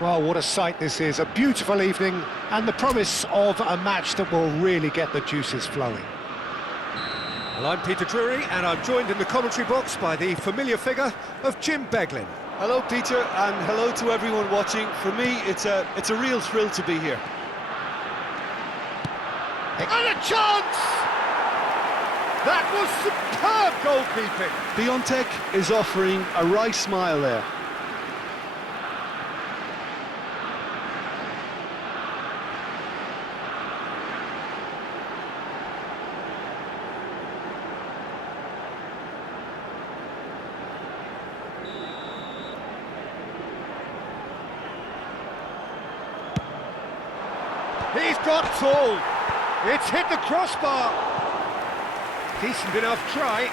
Well, what a sight this is. A beautiful evening and the promise of a match that will really get the juices flowing. Well, I'm Peter Drury and I'm joined in the commentary box by the familiar figure of Jim Beglin. Hello, Peter, and hello to everyone watching. For me, it's a real thrill to be here. And a chance! That was superb goalkeeping. Piontek is offering a wry smile there. He's got tall. It's hit the crossbar. Decent enough try.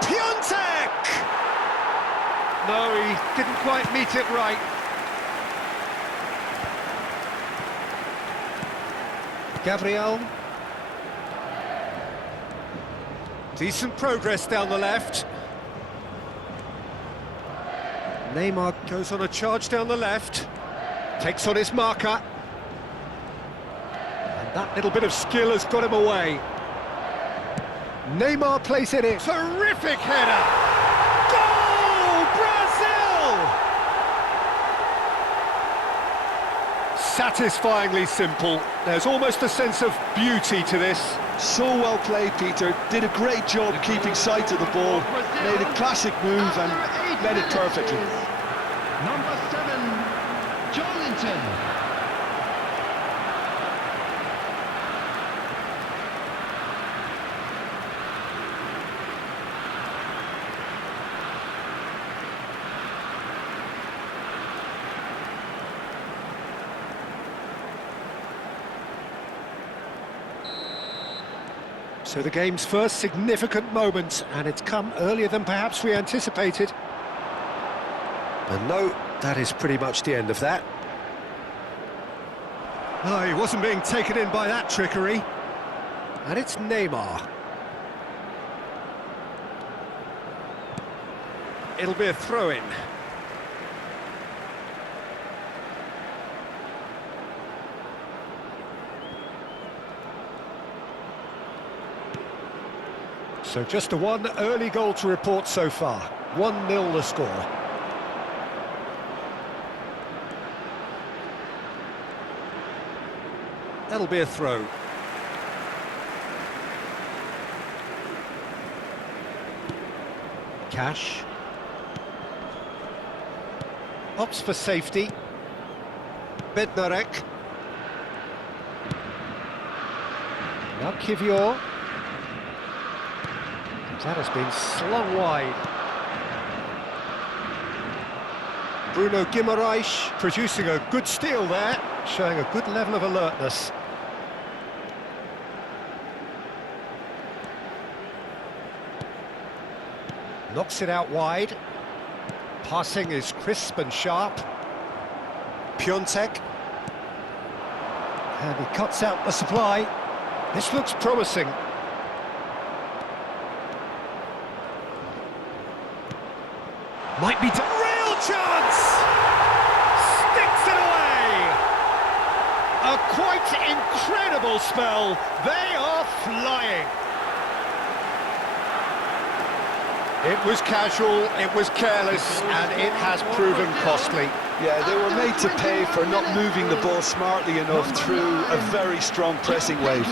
Piontek! No, he didn't quite meet it right. Gabriel. Decent progress down the left. Neymar goes on a charge down the left. Takes on his marker. And that little bit of skill has got him away. Neymar plays it in. Terrific header! Satisfyingly simple. There's almost a sense of beauty to this. So well played, Peter. Did a great job keeping sight of the ball. Made a classic move and met it perfectly. Number 7, Joelinton. So the game's first significant moment, and it's come earlier than perhaps we anticipated. And no, that is pretty much the end of that. No, he wasn't being taken in by that trickery. And it's Neymar. It'll be a throw-in. So just the one early goal to report so far. 1-0 the score. That'll be a throw. Cash. Opts for safety. Bednarek. Now Kivior. That has been slung wide. Bruno Guimaraes producing a good steal there, showing a good level of alertness. Knocks it out wide. Passing is crisp and sharp. Piontek. And he cuts out the supply. This looks promising. Might be real chance! Sticks it away! A quite incredible spell. They are flying. It was casual, it was careless, and it has proven costly. Yeah, they were made to pay for not moving the ball smartly enough through a very strong pressing wave.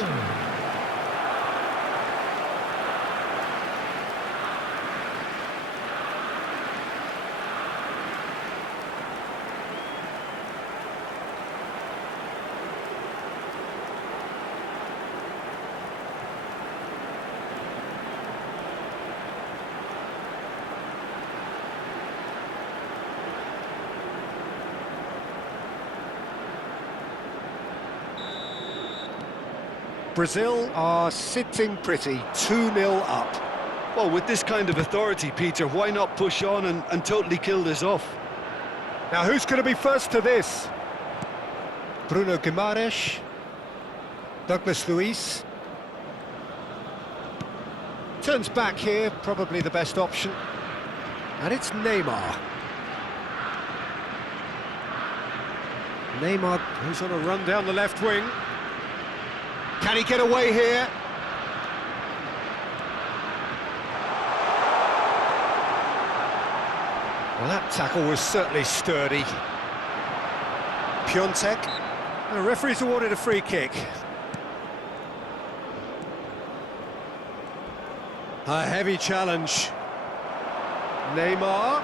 Brazil are sitting pretty, 2-0 up. Well, with this kind of authority, Peter, why not push on and totally kill this off? Now who's going to be first to this? Bruno Guimaraes, Douglas Luiz. Turns back here, probably the best option. And it's Neymar. Neymar, who's on a run down the left wing. Can he get away here? Well, that tackle was certainly sturdy. Piontek. The referee's awarded a free kick. A heavy challenge. Neymar.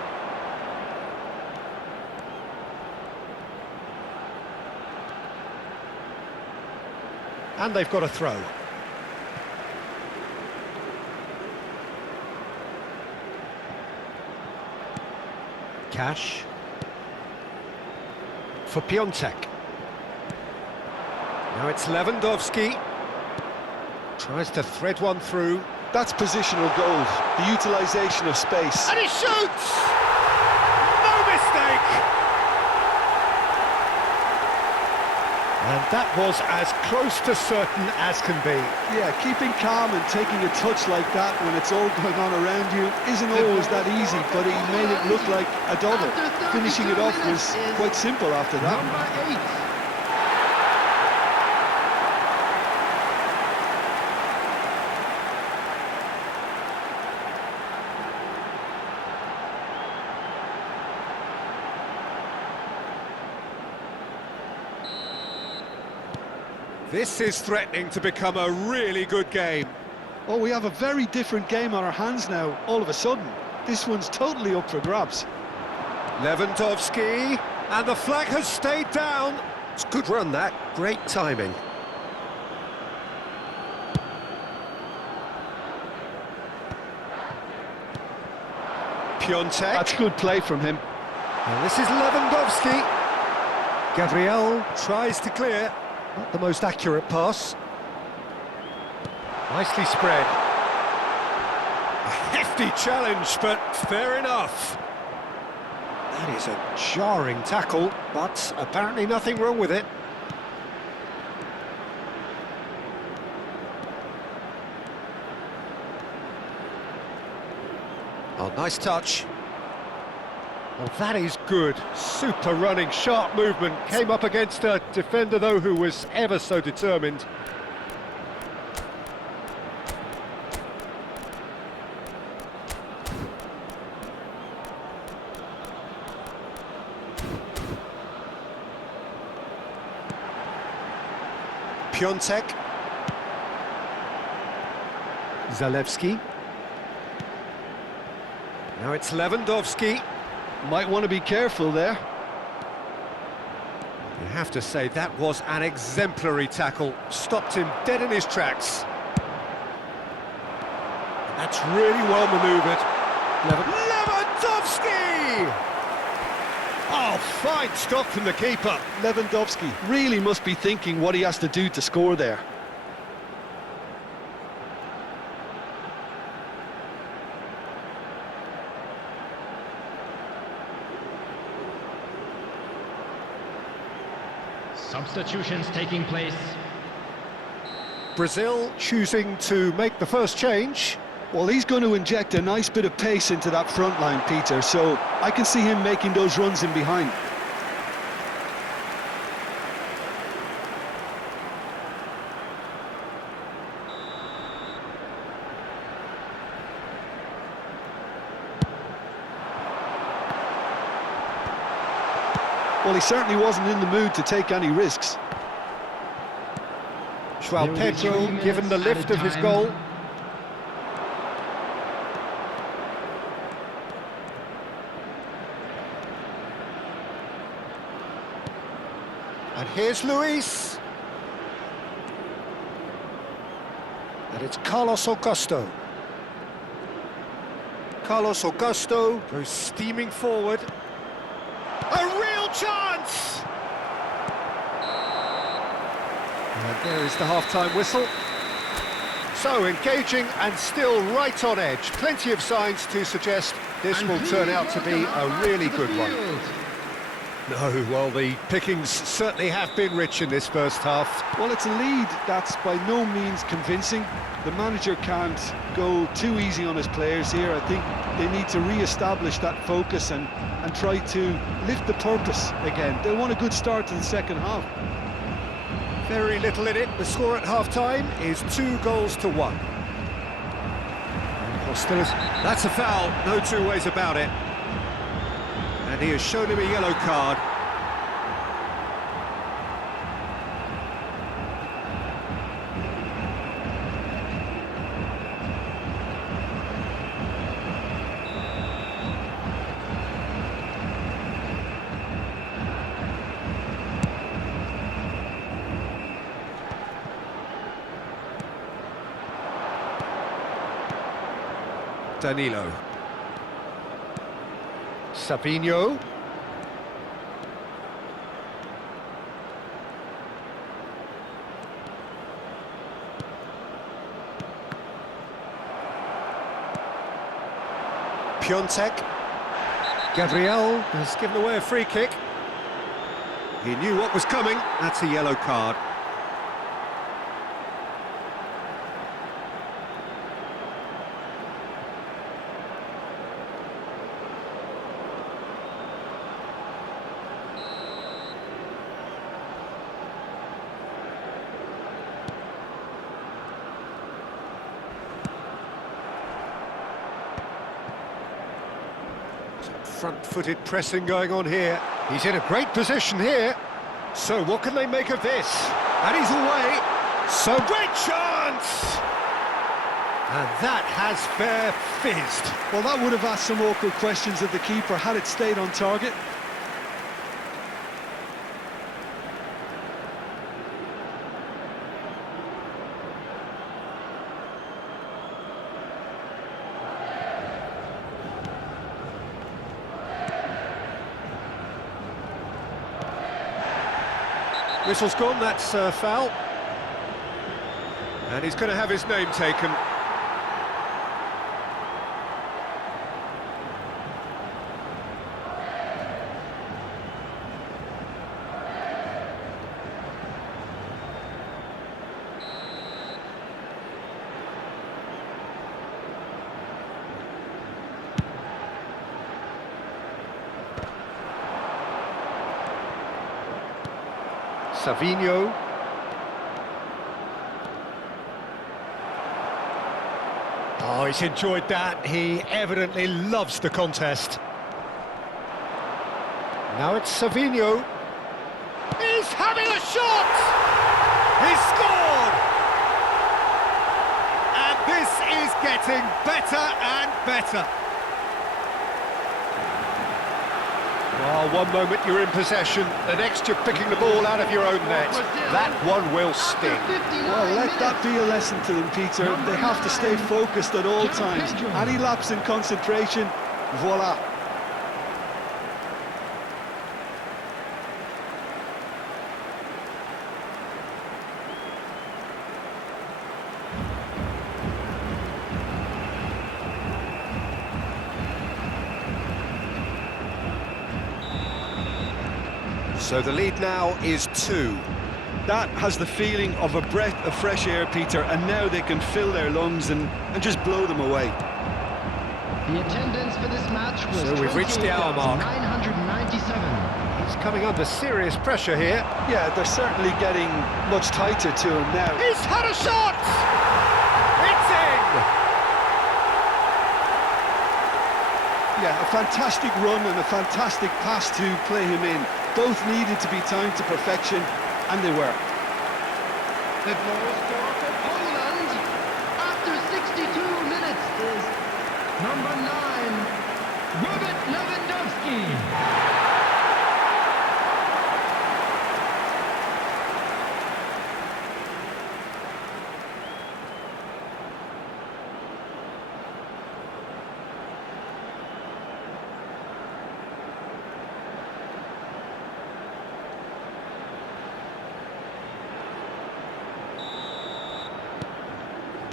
And they've got a throw. Cash. For Piontek. Now it's Lewandowski. Tries to thread one through. That's positional gold, the utilisation of space. And he shoots! No mistake! And that was as close to certain as can be. Yeah, keeping calm and taking a touch like that when it's all going on around you isn't always that easy, but he made it look like a double. Finishing it off was quite simple after that. Number 8. This is threatening to become a really good game. Oh, we have a very different game on our hands now, all of a sudden. This one's totally up for grabs. Lewandowski, and the flag has stayed down. It's a good run, that. Great timing. Piontek. That's good play from him. And this is Lewandowski. Gabriel tries to clear. Not the most accurate pass. Nicely spread. A hefty challenge, but fair enough. That is a jarring tackle, but apparently nothing wrong with it. Oh, nice touch. Well, that is good. Super running, sharp movement. Came up against a defender, though, who was ever so determined. Piontek. Zalewski. Now it's Lewandowski. Might want to be careful there. You have to say that was an exemplary tackle. Stopped him dead in his tracks. That's really well manoeuvred. Lewandowski! Oh, fine stop from the keeper. Lewandowski really must be thinking what he has to do to score there. Substitutions taking place. Brazil choosing to make the first change. Well, he's going to inject a nice bit of pace into that front line, Peter, so I can see him making those runs in behind. Well, he certainly wasn't in the mood to take any risks. João Pedro given the lift of his goal. And here's Luis. And it's Carlos Augusto. Carlos Augusto goes steaming forward. A real chance! And there is the half-time whistle. So engaging and still right on edge. Plenty of signs to suggest this will turn out to be a really good one. No, well, the pickings certainly have been rich in this first half. Well, it's a lead that's by no means convincing. The manager can't go too easy on his players here. I think they need to re-establish that focus and try to lift the purpose again. They want a good start to the second half. Very little in it. The score at half-time is 2-1. Hostility. That's a foul, no two ways about it. And he has shown him a yellow card. Danilo. Savinho. Piontek. Gabriel has given away a free kick. He knew what was coming. That's a yellow card. Front-footed pressing going on here. He's in a great position here. So what can they make of this? And he's away. So great chance! And that has fair fizzed. Well, that would have asked some awkward questions of the keeper had it stayed on target. Whistle's gone, that's a foul. And he's going to have his name taken. Savinho. Oh, he's enjoyed that. He evidently loves the contest. Now it's Savinho. He's having a shot! He scored! And this is getting better and better. Oh, one moment you're in possession, the next you're picking the ball out of your own net. That one will sting. Well, let that be a lesson to them, Peter. They have to stay focused at all times. Any lapse in concentration, voila. So the lead now is 2. That has the feeling of a breath of fresh air, Peter, and now they can fill their lungs and just blow them away. The attendance for this match was So we've reached the hour mark. 997. He's coming under serious pressure here. Yeah, they're certainly getting much tighter to him now. He's had a shot! It's in! Yeah, a fantastic run and a fantastic pass to play him in. Both needed to be timed to perfection, and they were. The goal scorer for Poland after 62 minutes is number 9, Robert Lewandowski.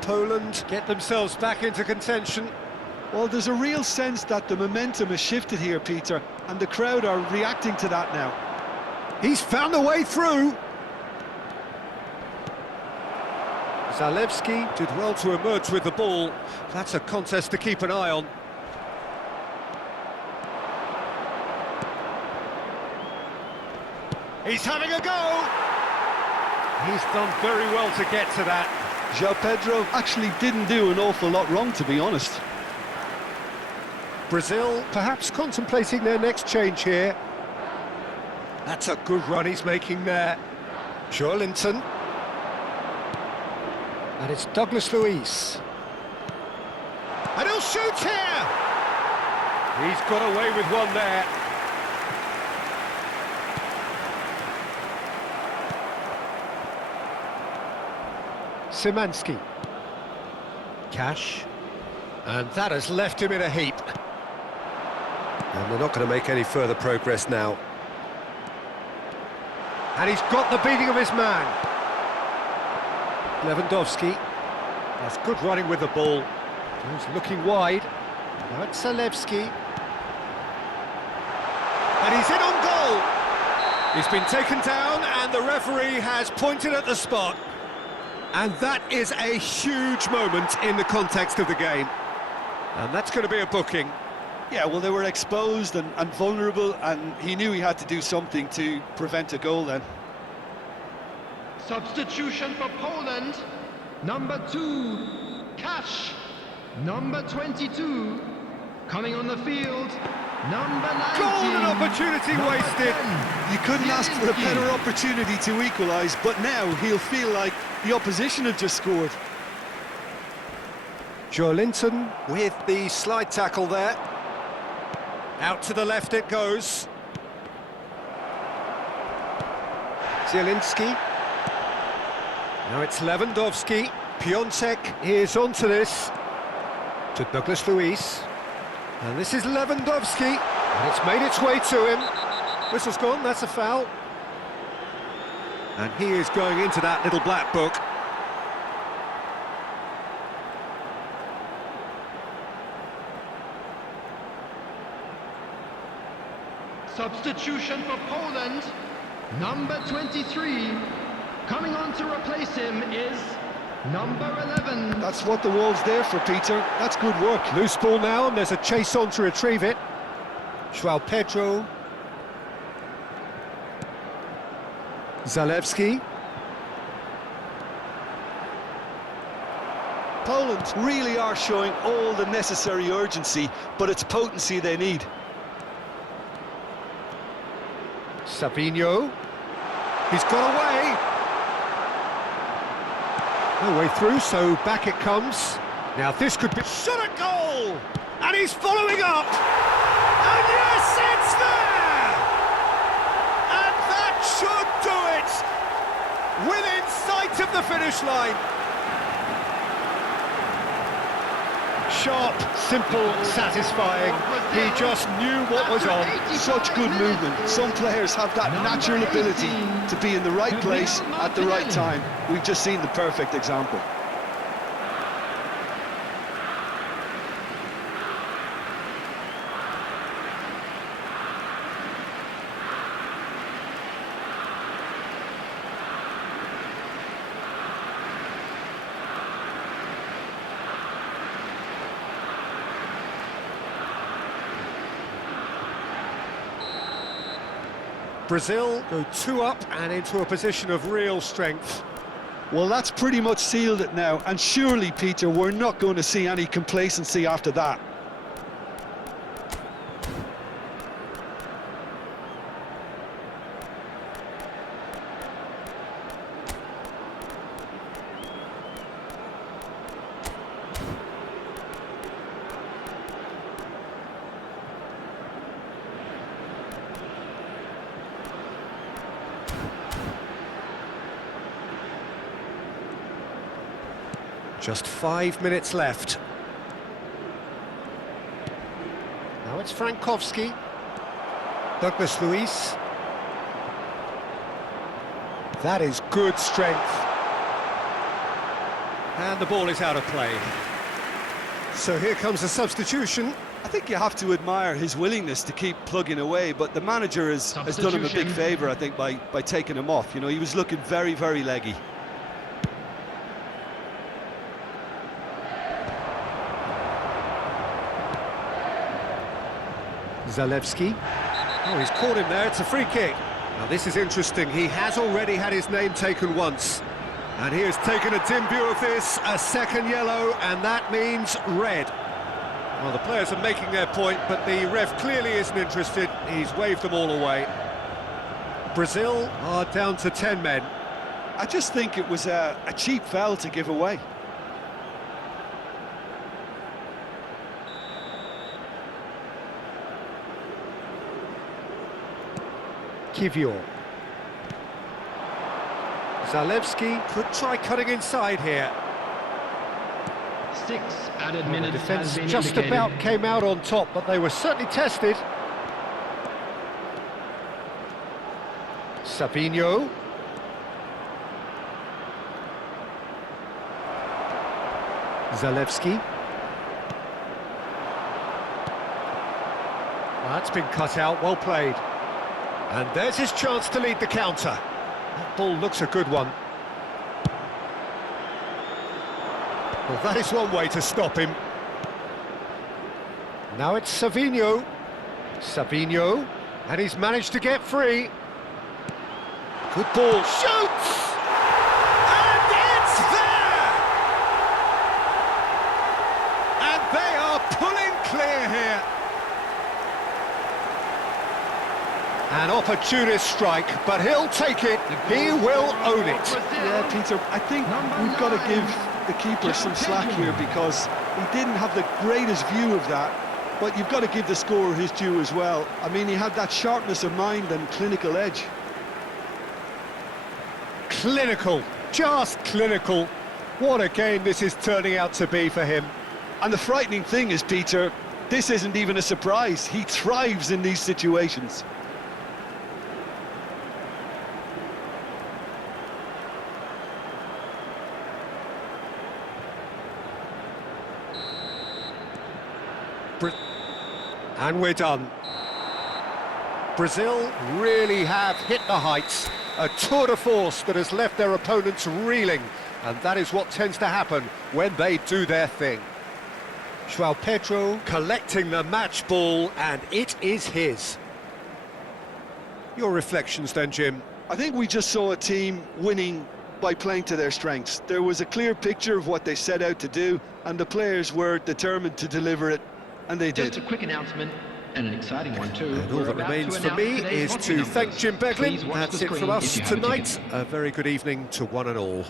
Poland get themselves back into contention. Well, there's a real sense that the momentum has shifted here, Peter, and the crowd are reacting to that now. He's found a way through. Zalewski did well to emerge with the ball. That's a contest to keep an eye on. He's having a go! He's done very well to get to that. João Pedro actually didn't do an awful lot wrong, to be honest. Brazil perhaps contemplating their next change here. That's a good run he's making there. Joelinton. And it's Douglas Luiz. And he'll shoot here! He's got away with one there. Szymanski. Cash. And that has left him in a heap. And they're not going to make any further progress now. And he's got the beating of his man. Lewandowski. That's good running with the ball. He's looking wide. Now it's Zalewski. And he's in on goal. He's been taken down and the referee has pointed at the spot. And that is a huge moment in the context of the game. And that's going to be a booking. Yeah, well, they were exposed and vulnerable, and he knew he had to do something to prevent a goal then. Substitution for Poland. Number 2, Cash. Number 22, coming on the field. Number 19. Golden opportunity wasted. 10. You couldn't ask for a better opportunity to equalise, but now he'll feel like the opposition have just scored. Joelinton with the slide tackle there. Out to the left it goes. Zielinski. Now it's Lewandowski. Piontek is onto this. To Douglas Luiz. And this is Lewandowski. And it's made its way to him. Whistle's gone, that's a foul. And he is going into that little black book. Substitution for Poland. Number 23, coming on to replace him is number 11. That's what the wall's there for, Peter. That's good work. Loose ball now, and there's a chase on to retrieve it. João Pedro. Zalewski. Poland really are showing all the necessary urgency, but it's potency they need. Savinho. He's got away. No way through, so back it comes. Now this could be... Shot at goal! And he's following up! And yes, it's there! And that should do it! Within sight of the finish line. Sharp, simple, satisfying. He just knew what was on. Such good movement. Some players have that natural ability to be in the right place at the right time. We've just seen the perfect example. Brazil go 2 up and into a position of real strength. Well, that's pretty much sealed it now, and surely, Peter, we're not going to see any complacency after that. Just 5 minutes left. Now it's Frankowski. Douglas Luiz. That is good strength. And the ball is out of play. So here comes a substitution. I think you have to admire his willingness to keep plugging away, but the manager has done him a big favour, I think, by taking him off. You know, he was looking very, very leggy. Zalewski. Oh, he's caught him there, it's a free kick. Now this is interesting, he has already had his name taken once. And he has taken a dim view of this, a second yellow, and that means red. Well, the players are making their point, but the ref clearly isn't interested. He's waved them all away. Brazil are down to 10 men. I just think it was a cheap foul to give away. Kivior. Zalewski could try cutting inside here. 6 added minutes The defence has been just indicated. about came out on top, but they were certainly tested. Savinho. Zalewski. That's been cut out, well played. And there's his chance to lead the counter. That ball looks a good one. Well, that is one way to stop him. Now it's Savinho. Savinho, and he's managed to get free. Good ball, shoots! And it's there! And they are pulling clear here. An opportunist strike, but he'll take it. He will own it. Yeah, Peter, I think we've got to give the keeper some slack here because he didn't have the greatest view of that, but you've got to give the scorer his due as well. I mean, he had that sharpness of mind and clinical edge. Clinical, just clinical. What a game this is turning out to be for him. And the frightening thing is, Peter, this isn't even a surprise. He thrives in these situations. And we're done. Brazil really have hit the heights. A tour de force that has left their opponents reeling. And that is what tends to happen when they do their thing. João Pedro collecting the match ball, and it is his. Your reflections then, Jim? I think we just saw a team winning by playing to their strengths. There was a clear picture of what they set out to do, and the players were determined to deliver it, and they did. Just a quick announcement, and an exciting one too. And all that remains for me is to thank Jim Beglin. That's it from us tonight. A very good evening to one and all.